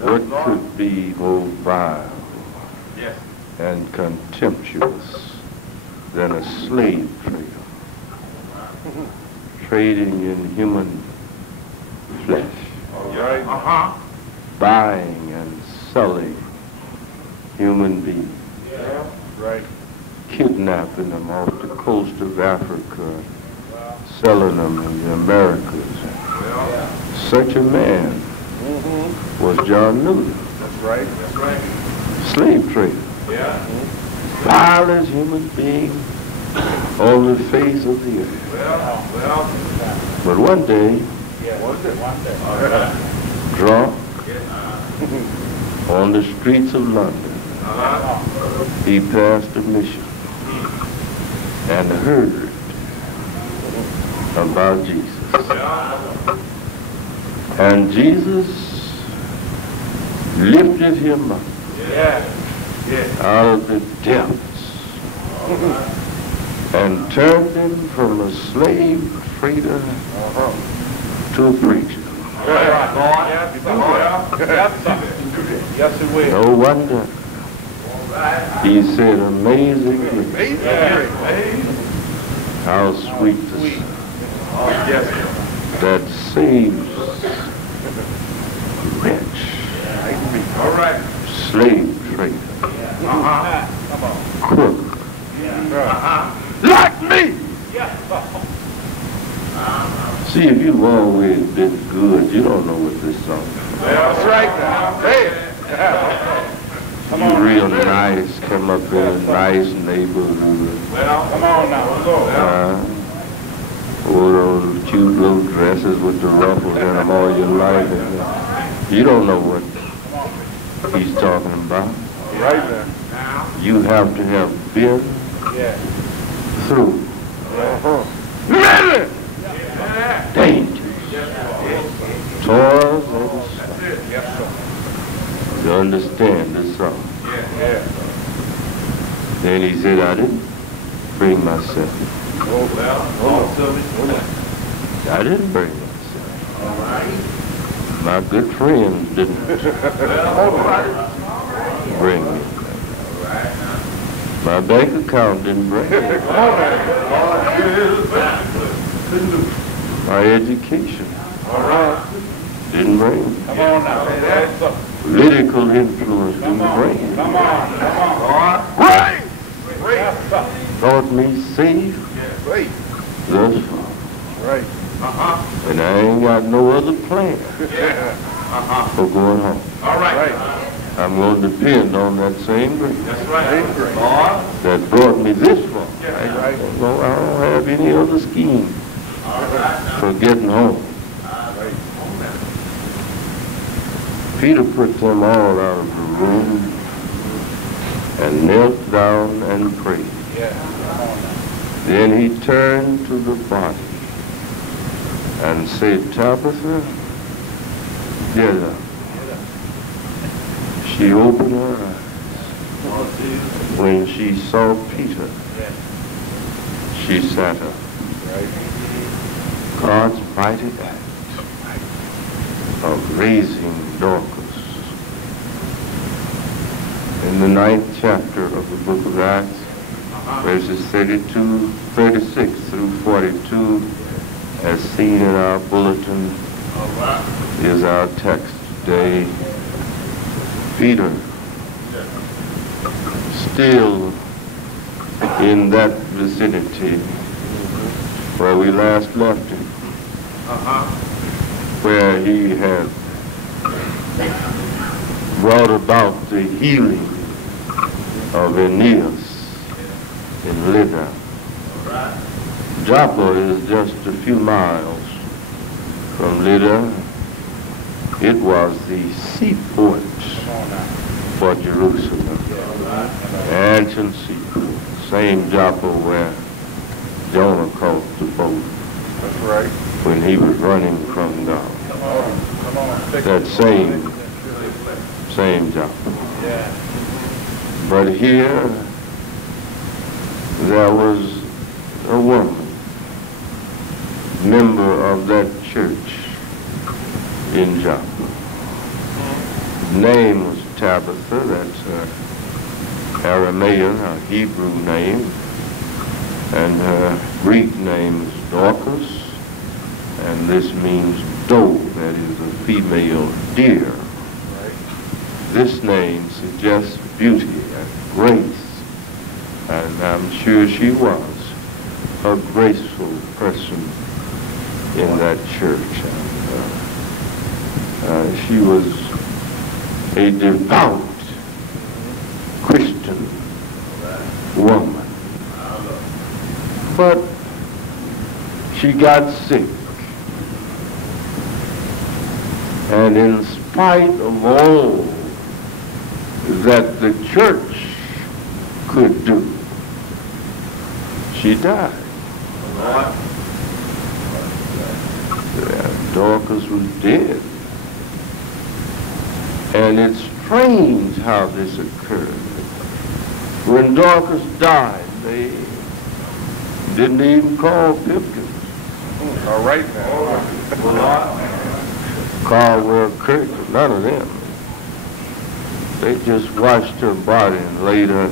What could be more vile and contemptuous than a slave trader trading in human flesh, buying and selling human beings, kidnapping them off the coast of Africa, selling them in the Americas. Such a man was John Newton. That's right. Slave trader. Vilest human being on the face of the earth. But one day, drunk on the streets of London, he passed a mission and heard about Jesus. And Jesus lifted him up out of the depths and turned him from a slave trader to a preacher. Yes, it will. No wonder he said, amazing grace, how sweet the sound that saves wretch, slave trader, crook, like me. See, if you've always been good, you don't know what this song is. That's right. Hey. You real nice, come up in a nice neighborhood. Come on now. All those cute little dresses with the ruffles in them all your life. And you don't know what he's talking about. Right there. You have to have been through many dangers, toils, and to understand this song. Then he said, I didn't bring myself. I didn't bring myself. My good friends didn't bring me. My bank account didn't bring me. My education didn't bring me. Political influence didn't bring me. Thought me safe thus far. And I ain't got no other plan for going home. I'm going to depend on that same grace that brought me this far. I don't have any other scheme for getting home. Peter put them all out of the room and knelt down and prayed. Then he turned to the body and said, Tabitha, get up. She opened her eyes. When she saw Peter, she sat up. God's mighty act of raising Dorcas. In the 9th chapter of the book of Acts, verses 36 through 42, as seen in our bulletin, is our text today. Peter, still in that vicinity where we last left him, where he had brought about the healing of Aeneas in Lydda. Joppa is just a few miles from Lydda. It was the seaport for Jerusalem, ancient seaport, same Joppa where Jonah caught the boat when he was running from God. That same Joppa. But here there was a woman, member of that church in Joppa. name was Tabitha. That's her Aramaic, her Hebrew name. And her Greek name is Dorcas. And this means doe, that is a female deer. Right. This name suggests beauty and grace. And I'm sure she was a graceful person in that church. And, she was a devout Christian woman. But she got sick. And in spite of all that the church could do, she died. Dorcas was dead. And it's strange how this occurred. When Dorcas died, they didn't even call Pipkins. All right now. Caldwell Kirk, none of them. They just washed her body and laid her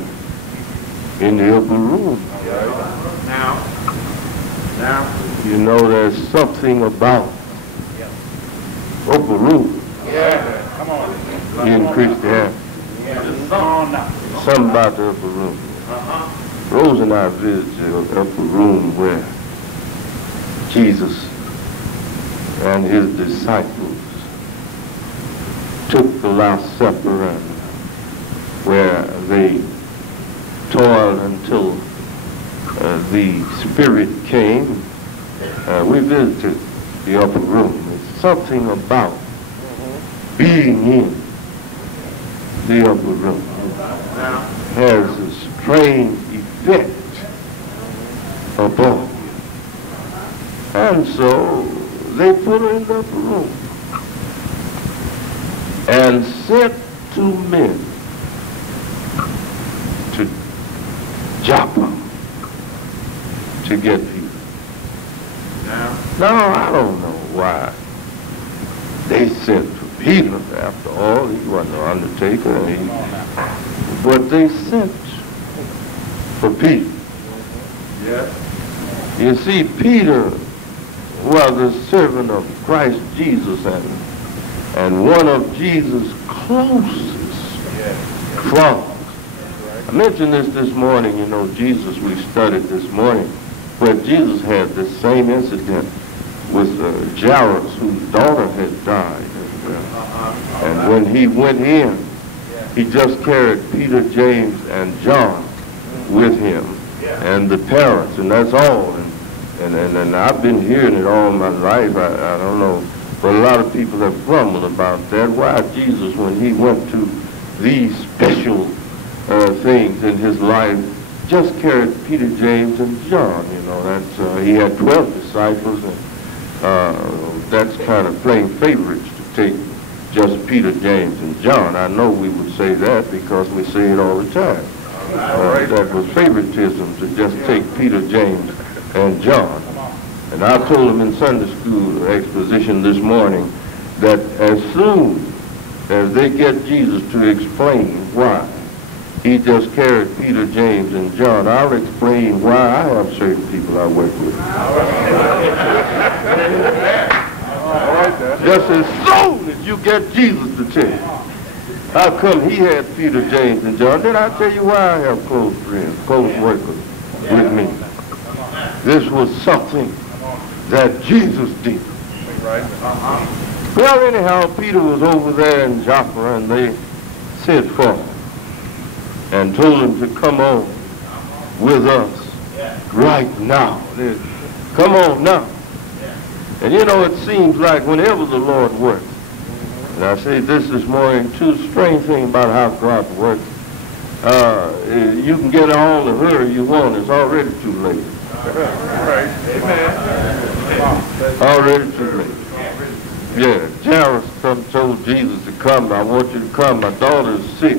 in the upper room. Now. You know, there's something about upper room Come on. in Christianity. Something about the upper room. Rose and I visited the upper room where Jesus and his disciples took the Last Supper, and where they toiled until the Spirit came. We visited the upper room. It's something about being in the upper room has a strange effect upon you. And so they put her in the upper room and sent 2 men to Joppa to get Peter. Now, I don't know why they sent for Peter. After all, he wasn't an undertaker. But they sent for Peter. You see, Peter was a servant of Christ Jesus and one of Jesus' closest followers. I mentioned this morning, you know, Jesus, we studied this morning, where Jesus had this same incident with Jairus, whose daughter had died. And when he went in, he just carried Peter, James, and John with him, and the parents, and that's all. And I've been hearing it all my life. I don't know, but a lot of people have grumbled about that. Why Jesus, when he went to these special things in his life, just carried Peter, James, and John? You know, that's he had 12 disciples, and that's kind of playing favorites to take just Peter, James, and John. I know we would say that because we say it all the time. That was favoritism to just take Peter, James, and John. And I told them in Sunday school exposition this morning that as soon as they get Jesus to explain why he just carried Peter, James, and John, I'll explain why I have certain people I work with. Just as soon as you get Jesus to tell you how come he had Peter, James, and John, then I'll tell you why I have close friends, close workers with me. This was something that Jesus did. Well, anyhow, Peter was over there in Joppa, and they sent for him and told him to come on with us right now. Come on now. And you know, it seems like whenever the Lord works, and I say this morning too, strange thing about how God works, you can get all the hurry you want, it's already too late. Already too late. Yeah, Jairus told Jesus to come. I want you to come. My daughter is sick,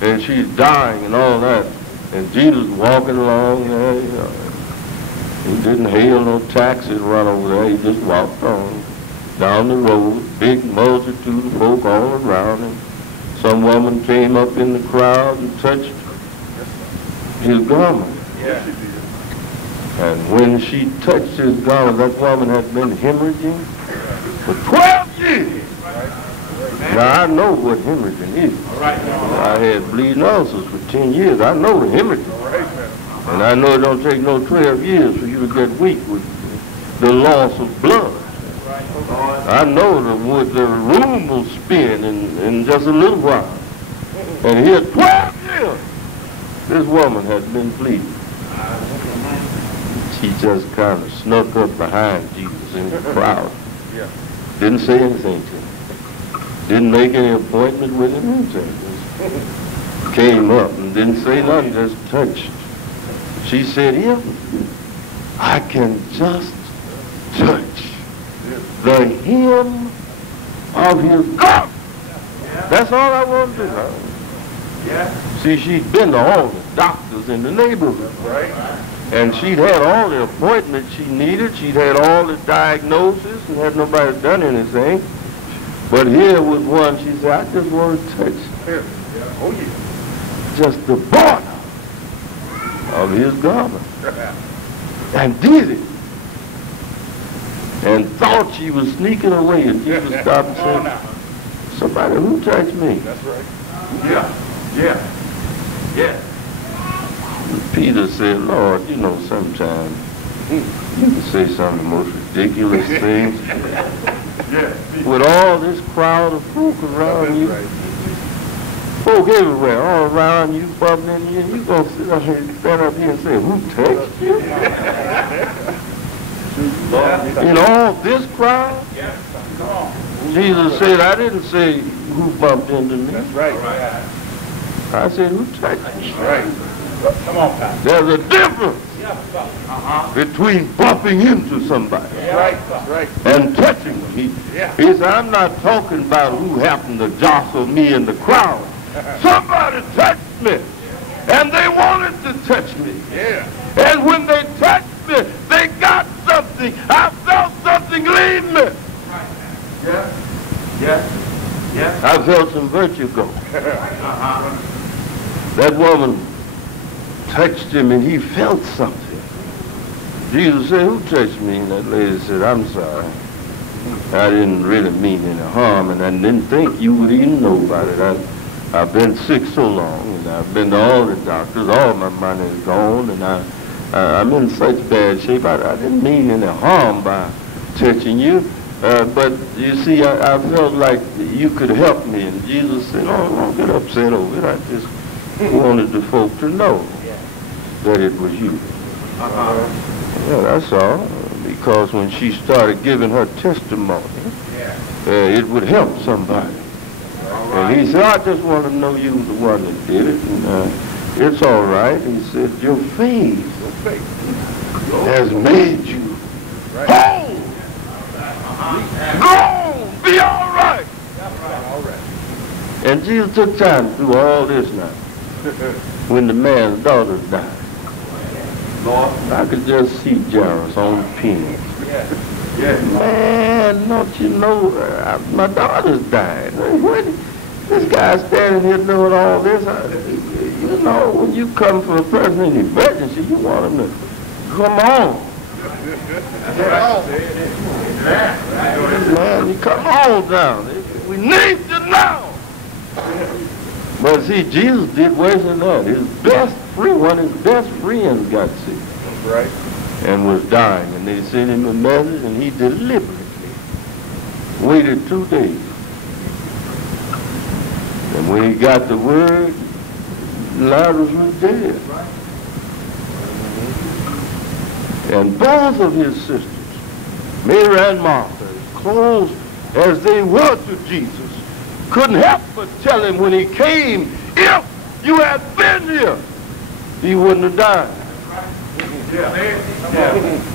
and she's dying and all that. And Jesus walking along there, you know. He didn't hail no taxi to run over there. He just walked on down the road, big multitude of folk all around him. Some woman came up in the crowd and touched his garment. Yeah. And when she touched his garment, that woman had been hemorrhaging for 12 years. Now, I know what hemorrhaging is. I had bleeding ulcers for 10 years. I know the hemorrhaging. And I know it don't take no 12 years for you to get weak with the loss of blood. I know the room will spin in just a little while. And here, 12 years, this woman had been bleeding. She just kind of snuck up behind Jesus in the crowd. Didn't say anything to him. Didn't make any appointment with him. Just came up and didn't say nothing, just touched. She said, if I can just touch the hem of his garment. That's all I want to do. See, she'd been to all the doctors in the neighborhood. And she'd had all the appointments she needed. She'd had all the diagnoses and had nobody done anything. But here was one, she said, I just want to touch just the border of his garment. And did it. And thought she was sneaking away, and Jesus stopped and said, somebody, who touched me? That's right. Yeah. Peter said, Lord, you know, sometimes you can say some of the most ridiculous things. With all this crowd of folk around you, folk everywhere, all around you, bumping into you, and you gonna sit up here and stand up here and say, who touched you? In all this crowd? Jesus said, I didn't say who bumped into me. That's right. I said, who touched me? Right. Come on, Pastor. There's a difference between bumping into somebody and touching them. He said, I'm not talking about who happened to jostle me in the crowd. Somebody touched me, and they wanted to touch me. And when they touched me, they got something. I felt something leave me. I felt some virtue go. That woman touched him, and he felt something. Jesus said, who touched me? And that lady said, I'm sorry. I didn't really mean any harm, and I didn't think you would even know about it. I've been sick so long, and I've been to all the doctors. All my money is gone, and I'm in such bad shape. I didn't mean any harm by touching you. But you see, I felt like you could help me. And Jesus said, oh, don't get upset over it. I just wanted the folk to know that it was you. Yeah, that's all. Because when she started giving her testimony, it would help somebody. And he said, I just want to know you was the one that did it. And it's all right. He said, your faith has made you whole. Go, be all right. And Jesus took time to do all this now. When the man's daughter died, I could just see Jairus on the pen. Man, don't you know, my daughter's died. This guy's standing here doing all this. You know, when you come for a person in emergency, you want him to come on. Man, you come on down. We need you now. But see, Jesus did worse than that. His best friends got sick. Right. And was dying. And they sent him a message, and he deliberately waited 2 days. And when he got the word, Lazarus was dead. And both of his sisters, Mary and Martha, as close as they were to Jesus, couldn't help but tell him when he came, if you had been here, he wouldn't have died.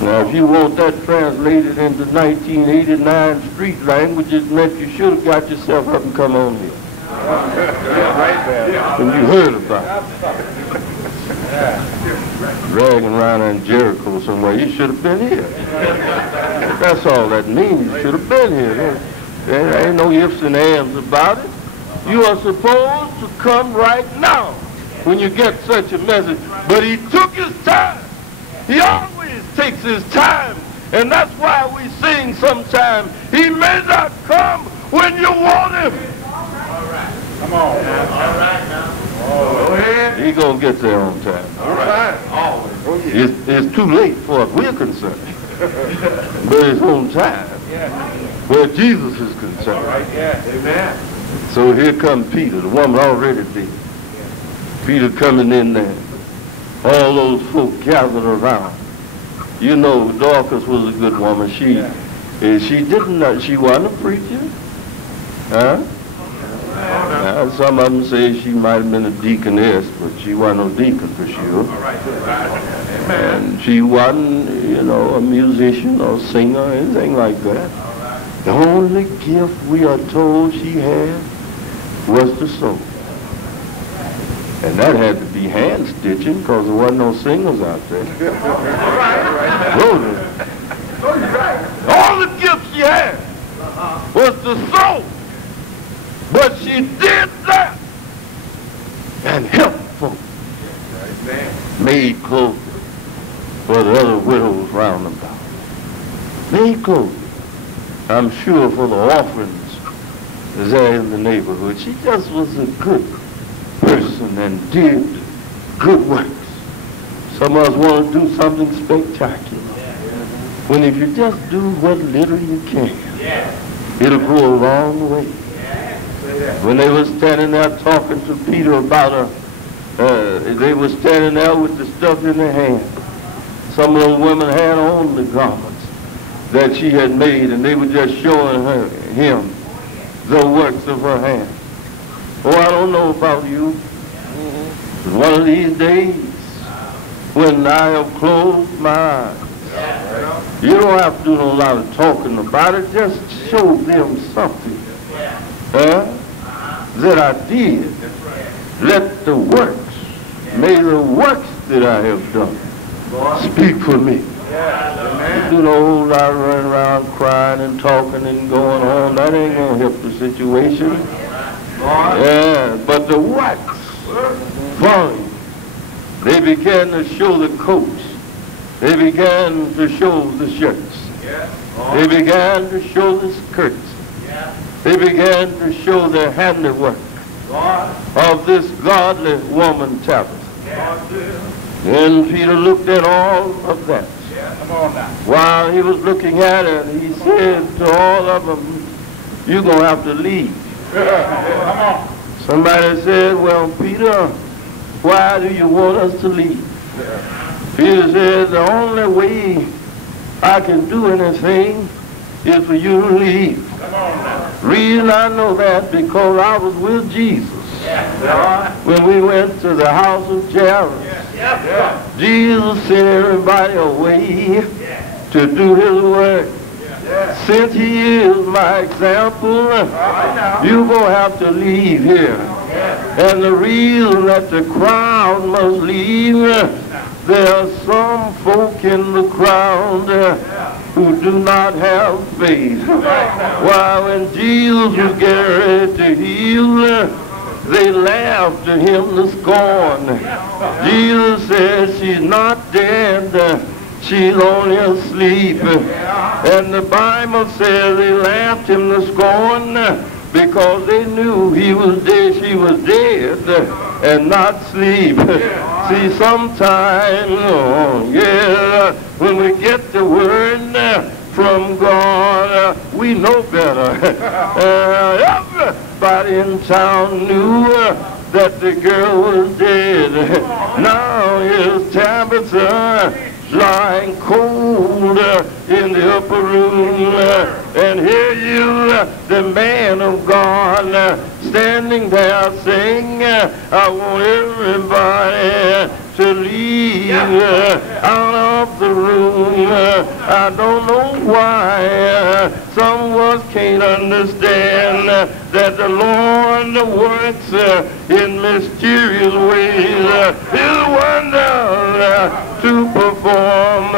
Now, if you want that translated into 1989 street language, it meant you should have got yourself up and come on here. When you heard about it. Dragging around in Jericho somewhere, you should have been here. That's all that means. You should have been here. There ain't no ifs and ands about it. You are supposed to come right now when you get such a message. But he took his time. He always takes his time. And that's why we sing sometimes. He may not come when you want him. All right. Come on. All right now. Go ahead. He's going to get there on time. All right. Always. It's too late for us. We're concerned. But it's on time. Yeah. Where Jesus is concerned. All right. Yeah. Amen. So here comes Peter, the woman already dead. Peter coming in there. All those folk gathered around. You know, Dorcas was a good woman. She wasn't a preacher. Huh? Some of them say she might have been a deaconess, but she wasn't no deacon for sure. And she wasn't, you know, a musician or singer or anything like that. The only gift we are told she had was the soul. And that had to be hand stitching because there wasn't no singers out there. All the gifts she had was the soul. But she did that and helped folks. Made clothes for the other widows round about. Made clothes. I'm sure for the orphans there in the neighborhood. She just was a good person and did good works. Some of us want to do something spectacular. When if you just do what little you can, it'll go a long way. When they were standing there talking to Peter about they were standing there with the stuff in their hand. Some of those women had on the garments that she had made, and they were just showing him the works of her hand. Oh, I don't know about you. But one of these days, when I have closed my eyes, you don't have to do a lot of talking about it. Just show them something that I did. Let the works, may the works that I have done speak for me. You do the whole lot of running around crying and talking and going on. That ain't going to help the situation. Yeah, but the works, volume, they began to show the coats. They began to show the shirts. They began to show the skirts. They began to show the handiwork of this godly woman Tabitha. Then Peter looked at all of that. While he was looking at it, he said to all of them, you're going to have to leave. Somebody said, well, Peter, why do you want us to leave? Peter said, the only way I can do anything is for you to leave. Reason I know that because I was with Jesus when we went to the house of Jairus. Jesus sent everybody away to do his work. Since he is my example, you're going to have to leave here. And the reason that the crowd must leave, there are some folk in the crowd who do not have faith. Why, when Jesus was getting ready to heal, they laughed at him to scorn. Jesus said, she's not dead, she's only asleep. And the Bible says they laughed him to scorn because they knew he was dead, she was dead, and not asleep. See, sometimes, when we get the word from God, we know better. Everybody in town knew that the girl was dead. Now here's Tabitha lying cold in the upper room, and here you, the man of God, standing there saying, I want everybody to leave out of the room. I don't know why some of us can't understand that the Lord works in mysterious ways. His wonders to perform.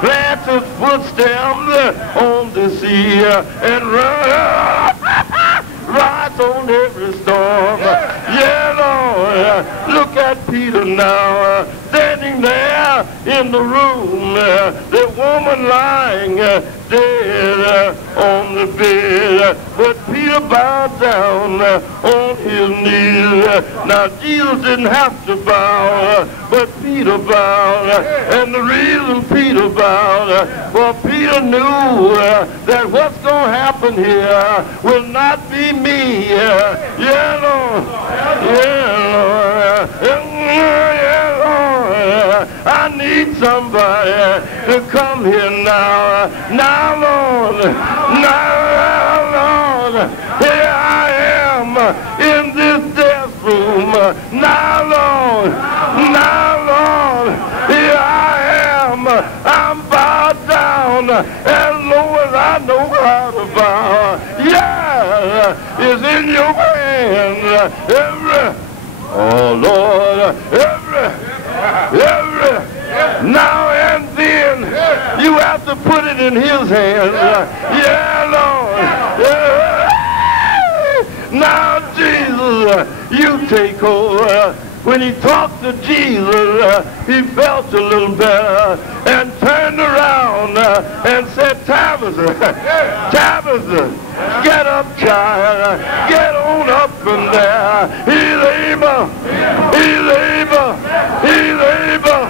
Plant his footsteps on the sea and run pass on every storm. Yeah, Lord. Look at Peter now, standing there in the room. The woman lying dead on the bed. But Peter bowed down on his knees. Now, Jesus didn't have to bow, but Peter bowed. And the reason Peter bowed, for Peter knew that what's going to happen here will not be me. Yeah, Lord. Yeah, Lord. Yeah, Lord. I need somebody to come here now. Now, Lord. Now, Lord. Here I am in this death room. Now, Lord. Now, Lord. Here I am. I'm bowed down as low as I know how to bow. Yeah, it's in your hands. Oh, Lord, every now and then you have to put it in his hands. Yeah, Lord. Now, Jesus, you take over. When he talked to Jesus, he felt a little better and turned around and said, Tabitha, Tabitha, get up, child. Get on up from there. He's able. He's able. He's able.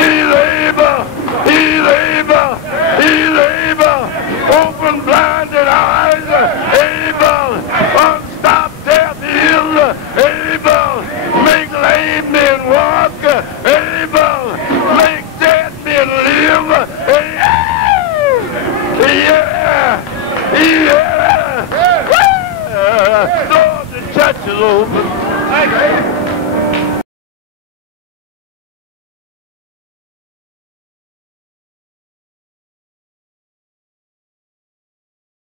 He's able. He's able. He's able. Open blinded eyes. Able. Unstop death. He's able. Make lame men walk. Able. Make dead men live. Yeah. Yeah. Lord, the church is open.